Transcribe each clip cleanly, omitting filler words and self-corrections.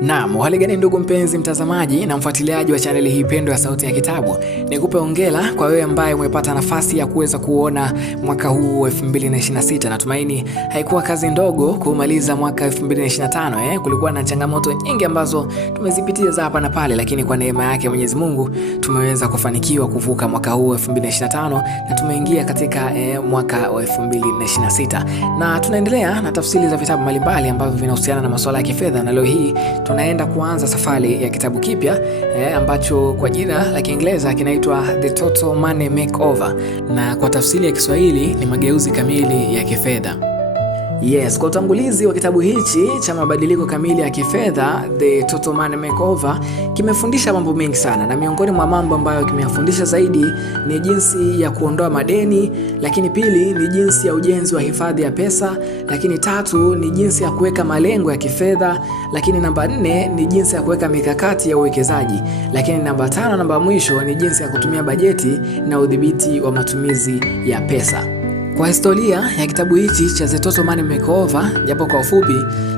Naam, hali gani ndugu mpenzi mtazamaji na mfuatiliaji wa chaneli hii pendwa ya Sauti ya Kitabu. Nikupe hongera kwa wewe ambaye umepata nafasi ya kuweza kuona mwaka huu 2026. Natumaini haikuwa kazi ndogo kumaliza mwaka 2025. Kulikuwa na changamoto nyingi ambazo tumezipitia za hapa na pale, lakini kwa neema yake Mwenyezi Mungu tumeweza kufanikiwa kuvuka mwaka huu 2025 na tumeingia katika mwaka wa 2026. Na tunaendelea na tafsiri za vitabu mbalimbali ambavyo vinahusiana na masuala ya kifedha, na leo hii tunaenda kuanza safari ya kitabu kipya ambacho kwa jina la Kiingereza kinaitwa The Total Money Makeover, na kwa tafsiri ya Kiswahili ni mageuzi kamili ya kifedha. Yes, kwa utangulizi wa kitabu hichi cha mabadiliko kamili ya kifedha, The Total Money Makeover, kimefundisha mambo mengi sana, na miongoni mwa mambo ambayo kimeyafundisha zaidi ni jinsi ya kuondoa madeni, lakini pili ni jinsi ya ujenzi wa hifadhi ya pesa, lakini tatu ni jinsi ya kuweka malengo ya kifedha, lakini namba 4 ni jinsi ya kuweka mikakati ya uwekezaji, lakini namba 5 namba mwisho ni jinsi ya kutumia bajeti na udhibiti wa matumizi ya pesa. Kwa historia ya kitabu hichi cha The Total Money Makeover, japo kwa ufupi,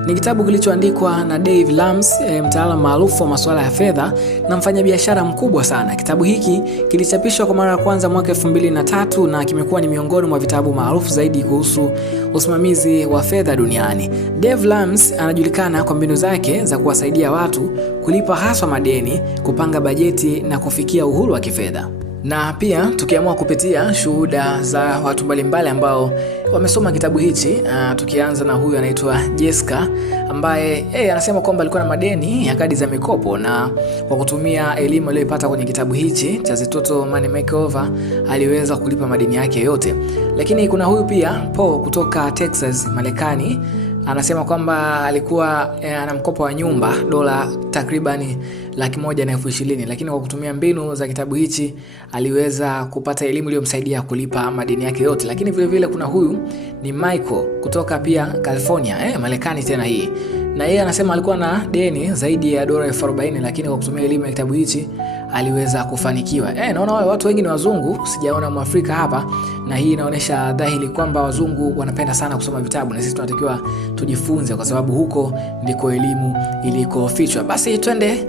ni kitabu kilichoandikwa na Dave Ramsey, mtaalamu maarufu wa masuala ya fedha na mfanyabiashara mkubwa sana. Kitabu hiki kilichapishwa kwa mara ya kwanza mwaka 2003 na kimekuwa ni miongoni mwa vitabu maarufu zaidi kuhusu usimamizi wa fedha duniani. Dave Ramsey anajulikana kwa mbinu zake za kuwasaidia watu kulipa haswa madeni, kupanga bajeti na kufikia uhuru wa kifedha. Na pia tukiamua kupitia shuhuda za watu mbalimbali ambao wamesoma kitabu hichi, tukianza na huyu anaitwa Jessica ambaye anasema kwamba alikuwa na madeni ya kadi za mikopo, na kwa kutumia elimu aliyopata kwenye kitabu hichi cha The Total Money Makeover aliweza kulipa madeni yake yote. Lakini kuna huyu pia Paul kutoka Texas, Marekani, anasema kwamba alikuwa ana mkopo wa nyumba dola takribani $120,000, lakini kwa kutumia mbinu za kitabu hichi aliweza kupata elimu iliyomsaidia kulipa madeni yake yote. Lakini vile vile kuna huyu ni Michael kutoka pia California, Marekani tena hii, na yeye anasema alikuwa na deni zaidi ya dola $40,000, lakini kwa kutumia elimu ya kitabu hichi aliweza kufanikiwa. Naona watu wengi ni wazungu, sijaona Mwafrika hapa, na hii inaonyesha dhahiri kwamba wazungu wanapenda sana kusoma vitabu, na sisi tunatakiwa tujifunze kwa sababu huko ndiko elimu ilikofichwa. Basi twende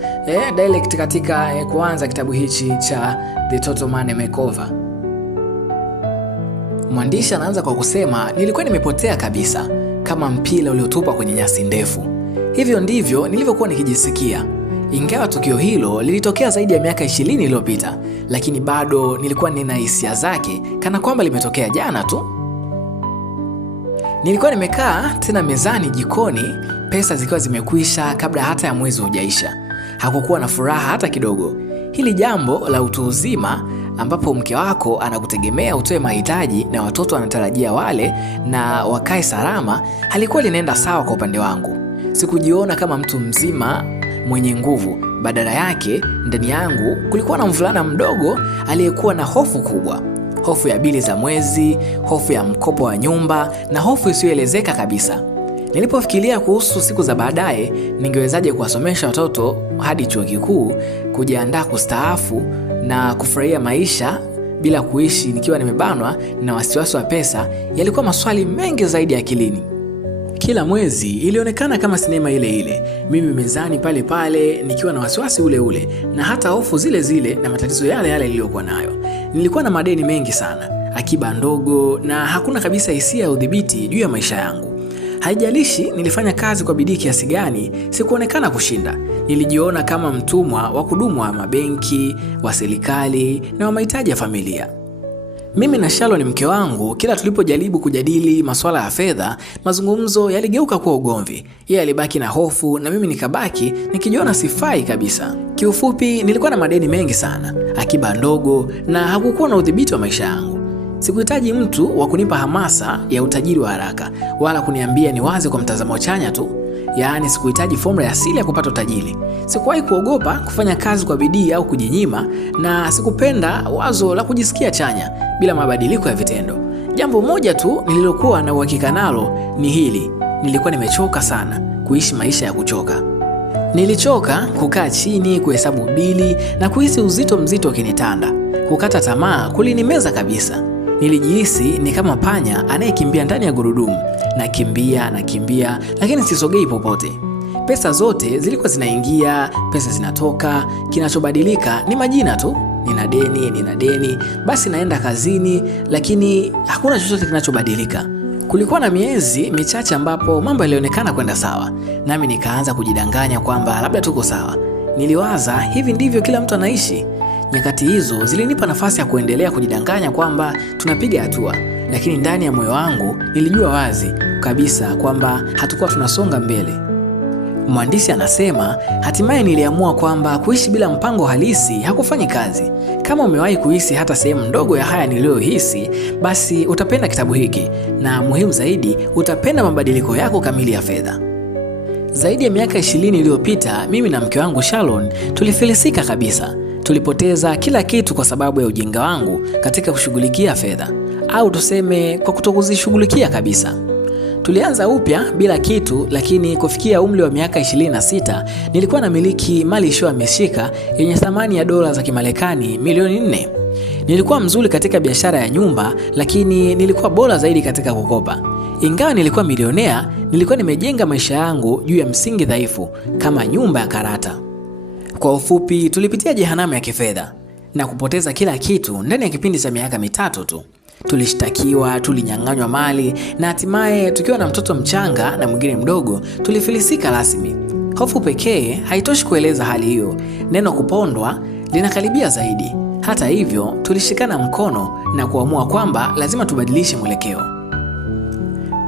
direct katika kuanza kitabu hichi cha The Total Money Makeover. Mwandishi anaanza kwa kusema, nilikuwa nimepotea kabisa kama mpira uliotupa kwenye nyasi ndefu. Hivyo ndivyo nilivyokuwa nikijisikia. Ingawa tukio hilo lilitokea zaidi ya miaka 20 iliyopita, lakini bado nilikuwa nina hisia zake kana kwamba limetokea jana tu. Nilikuwa nimekaa tena mezani jikoni, pesa zikiwa zimekwisha kabla hata ya mwezi hujaisha. Hakukuwa na furaha hata kidogo. Hili jambo la utu uzima ambapo mke wako anakutegemea utoe mahitaji na watoto wanatarajia wale na wakae salama, halikuwa linaenda sawa kwa upande wangu. Sikujiona kama mtu mzima mwenye nguvu. Badala yake ndani yangu kulikuwa na mvulana mdogo aliyekuwa na hofu kubwa. Hofu ya bili za mwezi, hofu ya mkopo wa nyumba, na hofu isiyoelezeka kabisa. Nilipofikiria kuhusu siku za baadaye, ningewezaje kuwasomesha watoto hadi chuo kikuu, kujiandaa kustaafu na kufurahia maisha bila kuishi nikiwa nimebanwa na wasiwasi wa pesa, yalikuwa maswali mengi zaidi akilini. Kila mwezi ilionekana kama sinema ile ile, mimi mezani pale pale nikiwa na wasiwasi ule ule na hata hofu zile zile na matatizo yale yale niliyokuwa nayo. Nilikuwa na madeni mengi sana, akiba ndogo, na hakuna kabisa hisia ya udhibiti juu ya maisha yangu. Haijalishi nilifanya kazi kwa bidii kiasi gani, sikuonekana kushinda. Nilijiona kama mtumwa wa kudumu wa mabenki, wa serikali na wa mahitaji ya familia. Mimi na Sharon, mke wangu, kila tulipojaribu kujadili masuala ya fedha, mazungumzo yaligeuka kuwa ugomvi. Yeye alibaki na hofu na mimi nikabaki nikijiona sifai kabisa. Kiufupi, nilikuwa na madeni mengi sana, akiba ndogo, na hakukuwa na udhibiti wa maisha yangu. Sikuhitaji mtu wa kunipa hamasa ya utajiri wa haraka, wala kuniambia niwaze kwa mtazamo chanya tu. Yaani sikuhitaji formula ya asili ya kupata utajiri. Sikuwahi kuogopa kufanya kazi kwa bidii au kujinyima, na sikupenda wazo la kujisikia chanya bila mabadiliko ya vitendo. Jambo moja tu nililokuwa na uhakika nalo ni hili: nilikuwa nimechoka sana kuishi maisha ya kuchoka. Nilichoka kukaa chini kuhesabu bili na kuhisi uzito mzito ukinitanda. Kukata tamaa kulinimeza kabisa. Nilijihisi ni kama panya anayekimbia ndani ya gurudumu. Nakimbia, lakini sisogei popote. Pesa zote zilikuwa zinaingia, pesa zinatoka, kinachobadilika ni majina tu. Nina deni, basi naenda kazini, lakini hakuna chochote kinachobadilika. Kulikuwa na miezi michache ambapo mambo yalionekana kwenda sawa, nami nikaanza kujidanganya kwamba labda tuko sawa. Niliwaza hivi ndivyo kila mtu anaishi. Nyakati hizo zilinipa nafasi ya kuendelea kujidanganya kwamba tunapiga hatua, lakini ndani ya moyo wangu nilijua wazi kabisa kwamba hatukuwa tunasonga mbele. Mwandishi anasema, hatimaye niliamua kwamba kuishi bila mpango halisi hakufanyi kazi. Kama umewahi kuhisi hata sehemu ndogo ya haya niliyohisi, basi utapenda kitabu hiki, na muhimu zaidi, utapenda mabadiliko yako kamili ya fedha. Zaidi ya miaka 20 iliyopita, mimi na mke wangu Sharon tulifilisika kabisa. Tulipoteza kila kitu kwa sababu ya ujinga wangu katika kushughulikia fedha, au tuseme kwa kutokuzishughulikia kabisa. Tulianza upya bila kitu, lakini kufikia umri wa miaka 26 nilikuwa namiliki mali isiyohamishika yenye thamani ya dola za Kimarekani milioni 4. Nilikuwa mzuri katika biashara ya nyumba, lakini nilikuwa bora zaidi katika kukopa. Ingawa nilikuwa milionea, nilikuwa nimejenga maisha yangu juu ya msingi dhaifu kama nyumba ya karata. Kwa ufupi, tulipitia jehanamu ya kifedha na kupoteza kila kitu ndani ya kipindi cha miaka 3 tu. Tulishtakiwa, tulinyang'anywa mali, na hatimaye tukiwa na mtoto mchanga na mwingine mdogo, tulifilisika rasmi. Hofu pekee haitoshi kueleza hali hiyo. Neno kupondwa linakaribia zaidi. Hata hivyo, tulishikana mkono na kuamua kwamba lazima tubadilishe mwelekeo.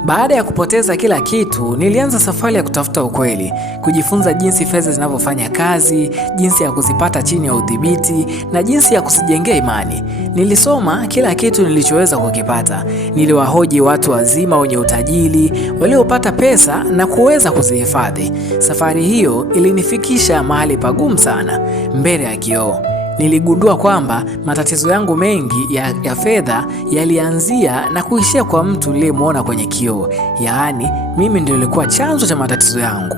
Baada ya kupoteza kila kitu, nilianza safari ya kutafuta ukweli, kujifunza jinsi fedha zinavyofanya kazi, jinsi ya kuzipata chini ya udhibiti, na jinsi ya kusijengea imani. Nilisoma kila kitu nilichoweza kukipata. Niliwahoji watu wazima wenye utajiri, waliopata pesa na kuweza kuzihifadhi. Safari hiyo ilinifikisha mahali pagumu sana, mbele ya kioo. Niligundua kwamba matatizo yangu mengi ya fedha yalianzia na kuishia kwa mtu niliyemwona kwenye kioo. Yaani, mimi ndio nilikuwa chanzo cha matatizo yangu.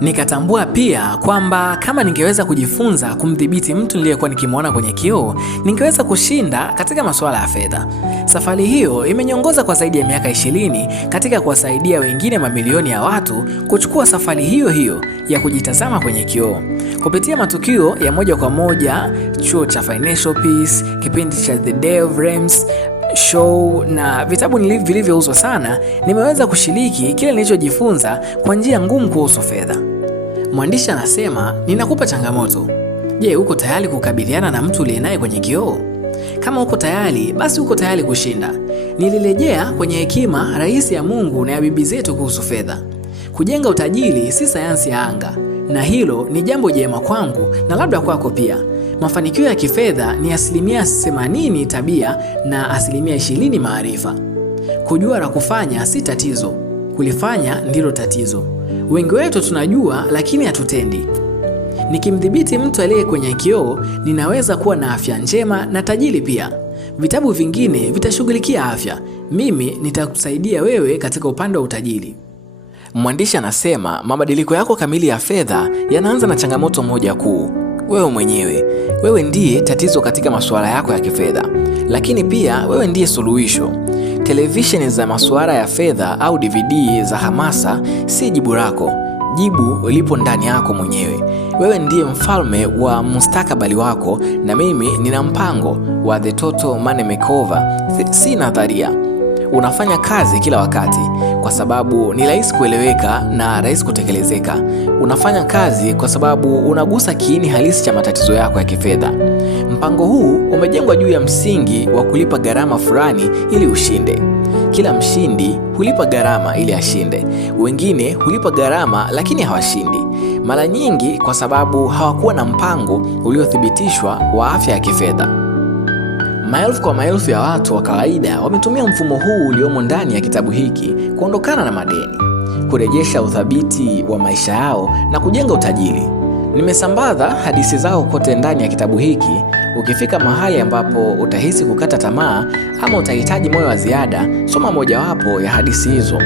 Nikatambua pia kwamba kama ningeweza kujifunza kumdhibiti mtu niliyekuwa nikimwona kwenye kioo, ningeweza kushinda katika masuala ya fedha. Safari hiyo imeniongoza kwa zaidi ya miaka 20 katika kuwasaidia wengine mamilioni ya watu kuchukua safari hiyo hiyo ya kujitazama kwenye kioo. Kupitia matukio ya moja kwa moja, chuo cha Financial Peace, kipindi cha The Dave Ramsey Show na vitabu vilivyouzwa sana, nimeweza kushiriki kile nilichojifunza kwa njia ngumu kuhusu fedha. Mwandishi anasema, ninakupa changamoto. Je, uko tayari kukabiliana na mtu uliye naye kwenye kioo? Kama uko tayari, basi uko tayari kushinda. Nilirejea kwenye hekima rahisi ya Mungu na ya bibi zetu kuhusu fedha. Kujenga utajiri si sayansi ya anga, na hilo ni jambo jema kwangu na labda kwako pia. Mafanikio ya kifedha ni 80% tabia na 20% maarifa. Kujua la kufanya si tatizo, kulifanya ndilo tatizo. Wengi wetu tunajua lakini hatutendi. Nikimdhibiti mtu aliye kwenye kioo, ninaweza kuwa na afya njema na tajiri pia. Vitabu vingine vitashughulikia afya, mimi nitakusaidia wewe katika upande wa utajiri. Mwandishi anasema, mabadiliko yako kamili ya fedha yanaanza na changamoto moja kuu: wewe mwenyewe. Wewe ndiye tatizo katika masuala yako ya kifedha, lakini pia wewe ndiye suluhisho. Televisheni za masuala ya fedha au DVD za hamasa si jibu lako. Jibu lipo ndani yako mwenyewe. Wewe ndiye mfalme wa mustakabali wako, na mimi nina mpango wa The Total Money Makeover, si nadharia. Unafanya kazi kila wakati kwa sababu ni rahisi kueleweka na rahisi kutekelezeka. Unafanya kazi kwa sababu unagusa kiini halisi cha matatizo yako ya kifedha. Mpango huu umejengwa juu ya msingi wa kulipa gharama fulani ili ushinde. Kila mshindi hulipa gharama ili ashinde. Wengine hulipa gharama lakini hawashindi. Mara nyingi kwa sababu hawakuwa na mpango uliothibitishwa wa afya ya kifedha. Maelfu kwa maelfu ya watu wa kawaida wametumia mfumo huu uliomo ndani ya kitabu hiki kuondokana na madeni, kurejesha uthabiti wa maisha yao na kujenga utajiri. Nimesambaza hadithi zao kote ndani ya kitabu hiki. Ukifika mahali ambapo utahisi kukata tamaa ama utahitaji moyo wa ziada, soma mojawapo ya hadithi hizo.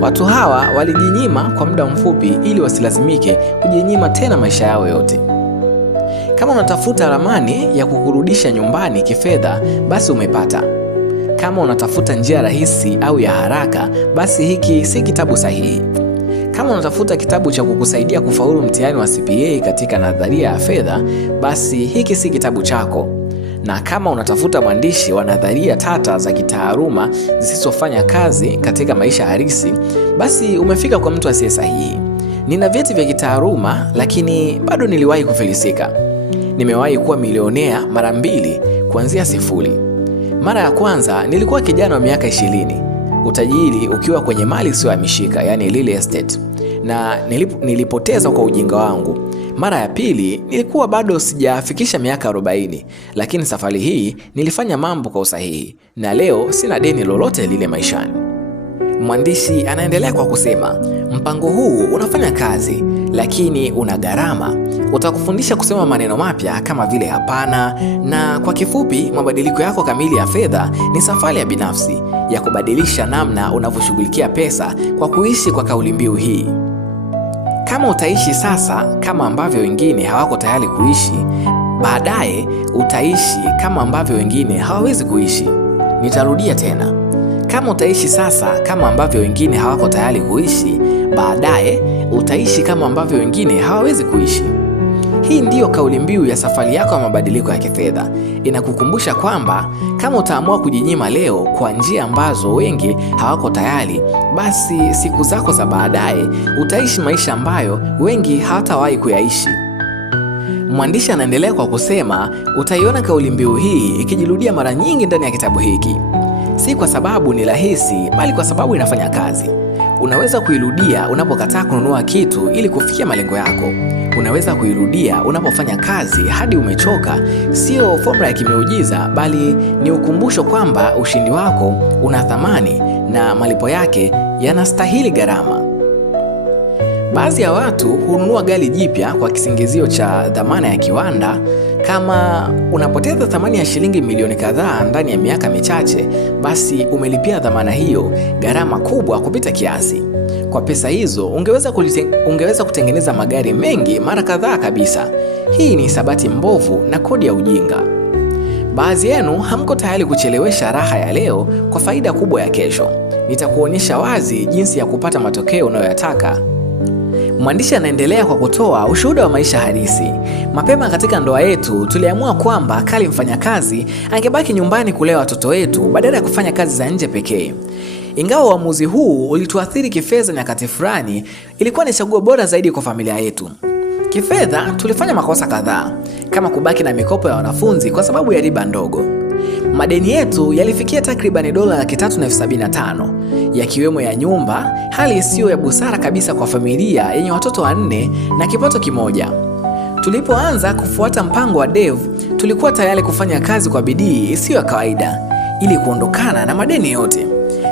Watu hawa walijinyima kwa muda mfupi ili wasilazimike kujinyima tena maisha yao yote. Kama unatafuta ramani ya kukurudisha nyumbani kifedha, basi umepata. Kama unatafuta njia rahisi au ya haraka, basi hiki si kitabu sahihi. Kama Kama unatafuta kitabu cha kukusaidia kufaulu mtihani wa CPA katika nadharia ya fedha, basi hiki si kitabu chako. Na kama unatafuta mwandishi wa nadharia tata za kitaaluma zisizofanya kazi katika maisha halisi, basi umefika kwa mtu asiye sahihi. Nina vyeti vya kitaaluma, lakini bado niliwahi kufilisika. Nimewahi kuwa milionea mara 2 kuanzia sifuri. Mara ya kwanza nilikuwa kijana wa miaka 20, utajiri ukiwa kwenye mali isiyohamishika, yani real estate, na nilipoteza kwa ujinga wangu. Mara ya pili nilikuwa bado sijafikisha miaka 40, lakini safari hii nilifanya mambo kwa usahihi, na leo sina deni lolote lile maishani. Mwandishi anaendelea kwa kusema, mpango huu unafanya kazi, lakini una gharama. Utakufundisha kusema maneno mapya kama vile hapana, na kwa kifupi, mabadiliko yako kamili ya fedha ni safari ya binafsi ya kubadilisha namna unavyoshughulikia pesa kwa kuishi kwa kauli mbiu hii. Kama utaishi sasa kama ambavyo wengine hawako tayari kuishi, baadaye utaishi kama ambavyo wengine hawawezi kuishi. Nitarudia tena. Kama utaishi sasa kama ambavyo wengine hawako tayari kuishi, baadaye utaishi kama ambavyo wengine hawawezi kuishi. Hii ndiyo kauli mbiu ya safari yako ya mabadiliko ya kifedha. Inakukumbusha kwamba kama utaamua kujinyima leo kwa njia ambazo wengi hawako tayari, basi siku zako za baadaye utaishi maisha ambayo wengi hawatawahi kuyaishi. Mwandishi anaendelea kwa kusema, utaiona kauli mbiu hii ikijirudia mara nyingi ndani ya kitabu hiki. Si kwa sababu ni rahisi, bali kwa sababu inafanya kazi. Unaweza kuirudia unapokataa kununua kitu ili kufikia malengo yako. Unaweza kuirudia unapofanya kazi hadi umechoka. Sio formula ya kimeujiza, bali ni ukumbusho kwamba ushindi wako una thamani na malipo yake yanastahili gharama. Baadhi ya watu hununua gari jipya kwa kisingizio cha dhamana ya kiwanda. Kama unapoteza thamani ya shilingi milioni kadhaa ndani ya miaka michache, basi umelipia dhamana hiyo gharama kubwa kupita kiasi. Kwa pesa hizo ungeweza kutengeneza magari mengi mara kadhaa kabisa. Hii ni hisabati mbovu na kodi ya ujinga. Baadhi yenu hamko tayari kuchelewesha raha ya leo kwa faida kubwa ya kesho. Nitakuonyesha wazi jinsi ya kupata matokeo unayoyataka. Mwandishi anaendelea kwa kutoa ushuhuda wa maisha halisi. Mapema katika ndoa yetu tuliamua kwamba Kali mfanyakazi angebaki nyumbani kulea watoto wetu badala ya kufanya kazi za nje pekee. Ingawa uamuzi huu ulituathiri kifedha nyakati fulani, ilikuwa ni chaguo bora zaidi kwa familia yetu. Kifedha tulifanya makosa kadhaa, kama kubaki na mikopo ya wanafunzi kwa sababu ya riba ndogo. Madeni yetu yalifikia takriban $375,000, yakiwemo ya nyumba, hali isiyo ya busara kabisa kwa familia yenye watoto 4 na kipato kimoja. Tulipoanza kufuata mpango wa Dev, tulikuwa tayari kufanya kazi kwa bidii isiyo ya kawaida ili kuondokana na madeni yote.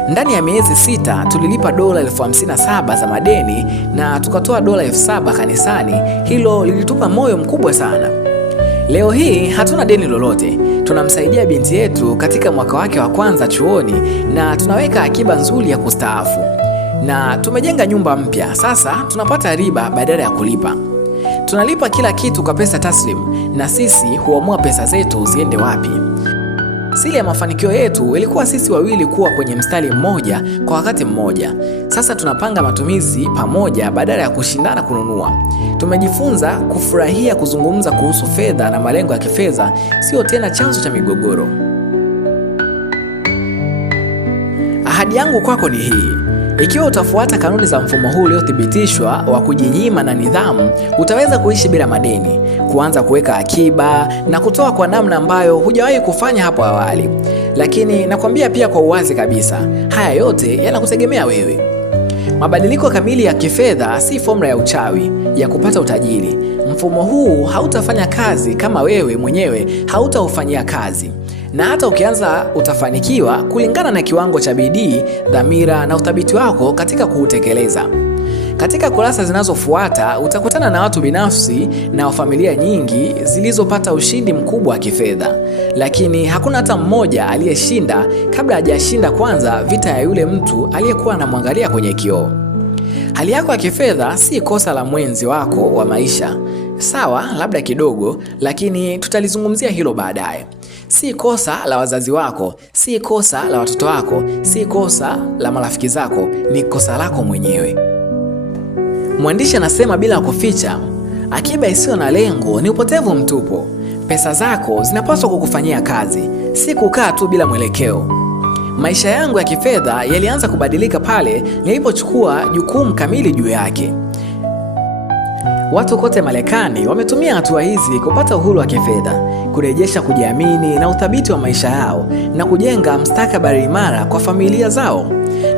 Ndani ya miezi 6 tulilipa $57,000 za madeni na tukatoa $7,000 kanisani. Hilo lilitupa moyo mkubwa sana. Leo hii hatuna deni lolote. Tunamsaidia binti yetu katika mwaka wake wa kwanza chuoni na tunaweka akiba nzuri ya kustaafu. Na tumejenga nyumba mpya. Sasa tunapata riba badala ya kulipa. Tunalipa kila kitu kwa pesa taslim na sisi huamua pesa zetu ziende wapi. Siri ya mafanikio yetu ilikuwa sisi wawili kuwa kwenye mstari mmoja kwa wakati mmoja. Sasa tunapanga matumizi pamoja badala ya kushindana kununua. Tumejifunza kufurahia kuzungumza kuhusu fedha na malengo ya kifedha sio tena chanzo cha migogoro. Ahadi yangu kwako ni hii. Ikiwa utafuata kanuni za mfumo huu uliothibitishwa wa kujinyima na nidhamu, utaweza kuishi bila madeni, kuanza kuweka akiba na kutoa kwa namna ambayo hujawahi kufanya hapo awali. Lakini nakwambia pia kwa uwazi kabisa, haya yote yanakutegemea wewe. Mabadiliko kamili ya kifedha si formula ya uchawi ya kupata utajiri. Mfumo huu hautafanya kazi kama wewe mwenyewe hautaufanyia kazi. Na hata ukianza utafanikiwa kulingana na kiwango cha bidii, dhamira na uthabiti wako katika kuutekeleza. Katika kurasa zinazofuata utakutana na watu binafsi na wa familia nyingi zilizopata ushindi mkubwa wa kifedha. Lakini hakuna hata mmoja aliyeshinda kabla hajashinda kwanza vita ya yule mtu aliyekuwa anamwangalia kwenye kioo. Hali yako ya kifedha si kosa la mwenzi wako wa maisha. Sawa, labda kidogo, lakini tutalizungumzia hilo baadaye. Si kosa la wazazi wako, si kosa la watoto wako, si kosa la marafiki zako, ni kosa lako mwenyewe. Mwandishi anasema bila kuficha, akiba isiyo na lengo ni upotevu mtupu. Pesa zako zinapaswa kukufanyia kazi, si kukaa tu bila mwelekeo. Maisha yangu ya kifedha yalianza kubadilika pale nilipochukua jukumu kamili juu yake. Watu kote Marekani wametumia hatua hizi kupata uhuru wa kifedha, kurejesha kujiamini na uthabiti wa maisha yao, na kujenga mustakabali imara kwa familia zao.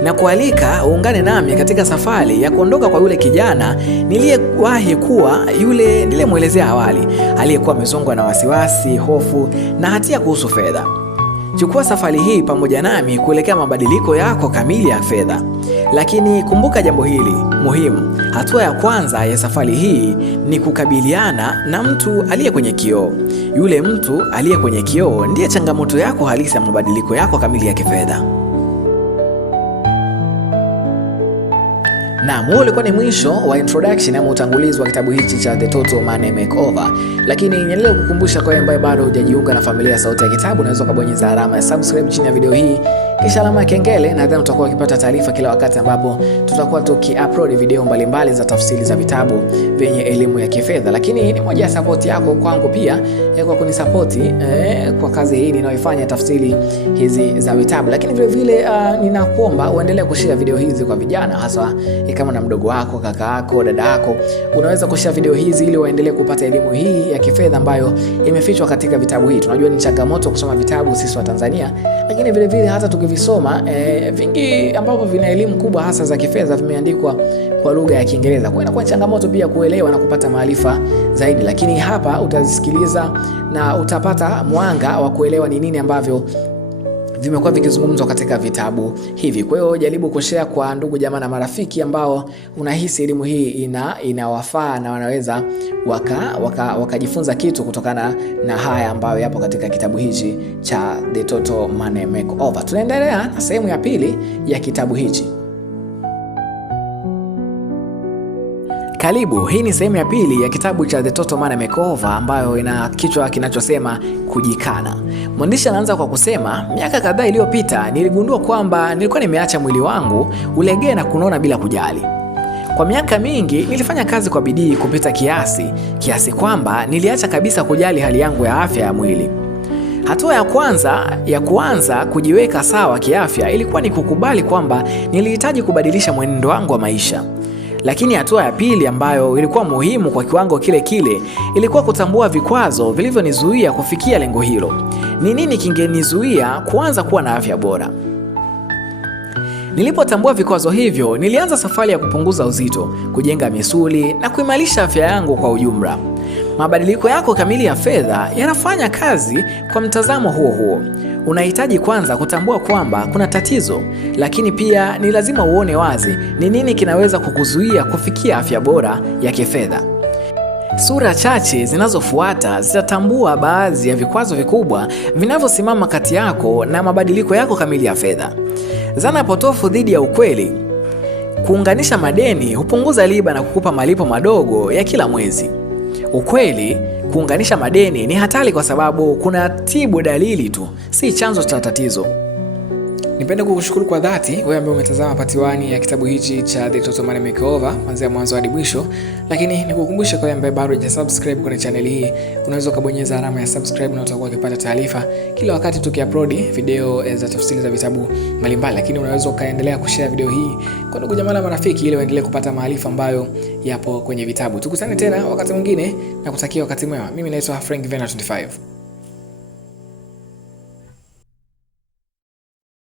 Na kualika uungane nami katika safari ya kuondoka kwa yule kijana niliyewahi kuwa yule niliyemwelezea awali, aliyekuwa amezongwa na wasiwasi, hofu na hatia kuhusu fedha. Chukua safari hii pamoja nami kuelekea mabadiliko yako kamili ya fedha. Lakini kumbuka jambo hili muhimu. Hatua ya kwanza ya safari hii ni kukabiliana na mtu aliye kwenye kioo. Yule mtu aliye kwenye kioo ndiye changamoto yako halisi ya mabadiliko yako kamili ya kifedha. Na huo ulikuwa ni mwisho wa introduction ama utangulizi wa kitabu hichi cha The Total Money Makeover. Lakini niendelee kukukumbusha kwa ambaye bado hujajiunga na familia ya Sauti ya Kitabu, unaweza kubonyeza alama ya subscribe chini ya video hii, kisha alama ya kengele, na then utakuwa ukipata taarifa kila wakati ambapo tutakuwa tuki-upload video mbalimbali za tafsiri za vitabu vyenye elimu ya kifedha. Lakini ni moja ya support yako kwangu pia kwa kunisupport kwa kazi hii ninayoifanya, tafsiri hizi za vitabu. Lakini vile vile ninakuomba uendelee kushare video hizi kwa vijana, hasa kama na mdogo wako, kaka yako, dada yako. Unaweza kushare video hizi ili waendelee kupata elimu hii ya kifedha ambayo imefichwa katika vitabu hii. Tunajua ni changamoto kusoma vitabu sisi wa Tanzania, lakini vile vile hata tukivisoma vingi ambavyo vina elimu kubwa hasa za kifedha vimeandikwa kwa lugha ya Kiingereza. Kwa hiyo inakuwa changamoto pia kuelewa na kupata maarifa zaidi, lakini hapa utazisikiliza na utapata mwanga wa kuelewa ni nini ambavyo vimekuwa vikizungumzwa katika vitabu hivi. Kwa hiyo jaribu kushare kwa ndugu jamaa na marafiki ambao unahisi elimu hii inawafaa na wanaweza wakajifunza kitu kutokana na haya ambayo yapo katika kitabu hichi cha The Total Money Makeover. Tunaendelea na sehemu ya pili ya kitabu hichi. Karibu, hii ni sehemu ya pili ya kitabu cha The Total Money Makeover ambayo ina kichwa kinachosema kujikana. Mwandishi anaanza kwa kusema, miaka kadhaa iliyopita niligundua kwamba nilikuwa nimeacha mwili wangu ulegee na kunona bila kujali. Kwa miaka mingi nilifanya kazi kwa bidii kupita kiasi kwamba niliacha kabisa kujali hali yangu ya afya ya mwili. Hatua ya kwanza ya kuanza kujiweka sawa kiafya ilikuwa ni kukubali kwamba nilihitaji kubadilisha mwenendo wangu wa maisha. Lakini hatua ya pili ambayo ilikuwa muhimu kwa kiwango kile kile ilikuwa kutambua vikwazo vilivyonizuia kufikia lengo hilo. Ni nini kingenizuia kuanza kuwa na afya bora? Nilipotambua vikwazo hivyo, nilianza safari ya kupunguza uzito, kujenga misuli na kuimarisha afya yangu kwa ujumla. Mabadiliko yako kamili ya fedha yanafanya kazi kwa mtazamo huo huo. Unahitaji kwanza kutambua kwamba kuna tatizo, lakini pia ni lazima uone wazi ni nini kinaweza kukuzuia kufikia afya bora ya kifedha. Sura chache zinazofuata zitatambua baadhi ya vikwazo vikubwa vinavyosimama kati yako na mabadiliko yako kamili ya fedha. Zana potofu dhidi ya ukweli. Kuunganisha madeni hupunguza riba na kukupa malipo madogo ya kila mwezi. Ukweli, kuunganisha madeni ni hatari kwa sababu kuna tibu dalili tu, si chanzo cha tatizo. Nipende kukushukuru kwa dhati wewe ambaye umetazama part 1 ya kitabu hichi cha The Total Money Makeover kuanzia mwanzo hadi mwisho. Lakini nikukumbusha kwa ambaye bado hujasubscribe kwenye channel hii, unaweza kubonyeza alama ya subscribe na utakuwa ukipata taarifa kila wakati tukiupload video za tafsiri za vitabu mbalimbali. Lakini unaweza ukaendelea kushare video hii kwa ndugu jamaa na marafiki ili waendelee kupata maarifa ambayo yapo kwenye vitabu. Tukutane tena wakati mwingine na kutakia wakati mwema. Mimi naitwa Frank Vena 25.